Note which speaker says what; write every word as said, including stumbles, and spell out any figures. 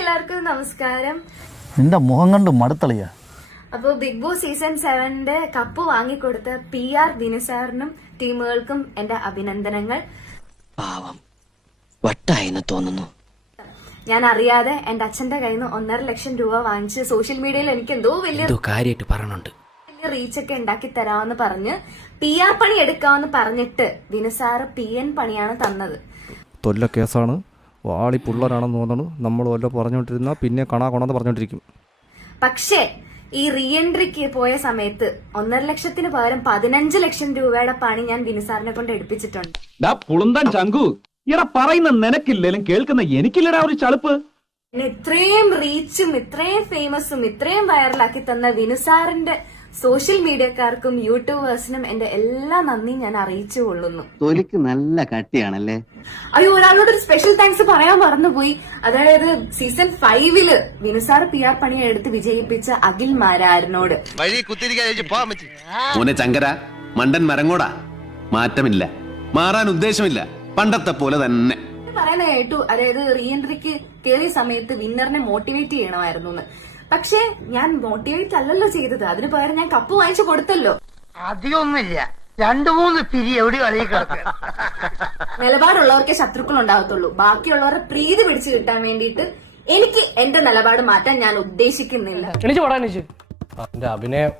Speaker 1: എല്ലാവർക്കും നമസ്കാരം.
Speaker 2: നിന്റെ മുഖം കണ്ട് മടുത്തളിയ.
Speaker 1: അപ്പൊ ബിഗ് ബോസ് സീസൺ സെവന്റെ കപ്പ് വാങ്ങിക്കൊടുത്ത പി ആർ ദിനസാറിനും ടീമുകൾക്കും എന്റെ അഭിനന്ദനങ്ങൾ.
Speaker 3: പാവം വട്ടായെന്ന് തോന്നുന്നു.
Speaker 1: ഞാൻ അറിയാതെ എന്റെ അച്ഛന്റെ കയ്യിൽ നിന്ന് ഒന്നര ലക്ഷം രൂപ വാങ്ങിച്ച് സോഷ്യൽ മീഡിയയിൽ എനിക്ക് എന്തോ വലിയ
Speaker 3: കാര്യമായിട്ട് പറഞ്ഞുണ്ട്
Speaker 1: വലിയ റീച്ചൊക്കെ ഉണ്ടാക്കി തരാമെന്ന് പറഞ്ഞ് പി ആർ പണി എടുക്കാമെന്ന് പറഞ്ഞിട്ട് ദിനസാറ് പി എൻ പണിയാണ് തന്നത്.
Speaker 4: തൊല്ല കേസാണ്. വാളി പിള്ളേരാണെന്ന് തോന്നുന്നു. നമ്മൾ വല്ല പറഞ്ഞുകൊണ്ടിരുന്ന പിന്നെ കണാ കൊണ്ടെന്ന് പറഞ്ഞോണ്ടിരിക്കും.
Speaker 1: പക്ഷേ ഈ റീ എൻട്രിക്ക് പോയ സമയത്ത് ഒന്നര ലക്ഷത്തിന് പകരം പതിനഞ്ച് ലക്ഷം രൂപയുടെ പണി ഞാൻ ദിനസാറിനെ കൊണ്ട് എടുപ്പിച്ചിട്ടുണ്ട്.
Speaker 5: പറയുന്ന നിനക്കില്ലേലും കേൾക്കുന്ന എനിക്കില്ലടാ ഒരു ചളുപ്പ്.
Speaker 1: ഇത്രയും റീച്ചും ഇത്രയും ഫേമസും ഇത്രയും വൈറലാക്കി തന്ന വിനുസാറിന്റെ സോഷ്യൽ മീഡിയക്കാർക്കും യൂട്യൂബേഴ്സിനും എന്റെ എല്ലാ നന്ദിയും ഞാൻ അറിയിച്ചു കൊള്ളുന്നു.
Speaker 6: തൊലിക്ക് നല്ല കട്ടിയാണല്ലേ.
Speaker 1: അയ്യോ, ഒരാളോട് ഒരു സ്പെഷ്യൽ താങ്ക്സ് പറയാൻ മറന്നുപോയി. അതായത് സീസൺ ഫൈവില് വിനുസാർ പി ആർ പണിയെ എടുത്ത് വിജയിപ്പിച്ച അഖിൽ മാരാരനോട്.
Speaker 7: മോനെ ചങ്കര മണ്ടൻ മരങ്ങോടാ, മാറ്റമില്ല, മാറാൻ ഉദ്ദേശമില്ല, പണ്ടത്തെ പോലെ തന്നെ
Speaker 1: പറയുന്ന കേട്ടു. അതായത് റീ എൻട്രിക്ക് കയറിയ സമയത്ത് വിന്നറിനെ മോട്ടിവേറ്റ് ചെയ്യണമായിരുന്നു എന്ന്. പക്ഷെ ഞാൻ മോട്ടിവേറ്റ് അല്ലല്ലോ ചെയ്തത്. അതിന് പകരം ഞാൻ കപ്പ് വാങ്ങിച്ചു കൊടുത്തല്ലോ.
Speaker 8: അധികമൊന്നുമില്ല, രണ്ടു മൂന്ന് പിരി എവിടെ കളി കിടക്കുക.
Speaker 1: നിലപാടുള്ളവർക്കേ ശത്രുക്കൾ ഉണ്ടാകത്തുള്ളൂ. ബാക്കിയുള്ളവരെ പ്രീതി പിടിച്ചു കിട്ടാൻ വേണ്ടിയിട്ട് എനിക്ക് എന്റെ നിലപാട് മാറ്റാൻ ഞാൻ ഉദ്ദേശിക്കുന്നില്ല.
Speaker 9: അഭിനയം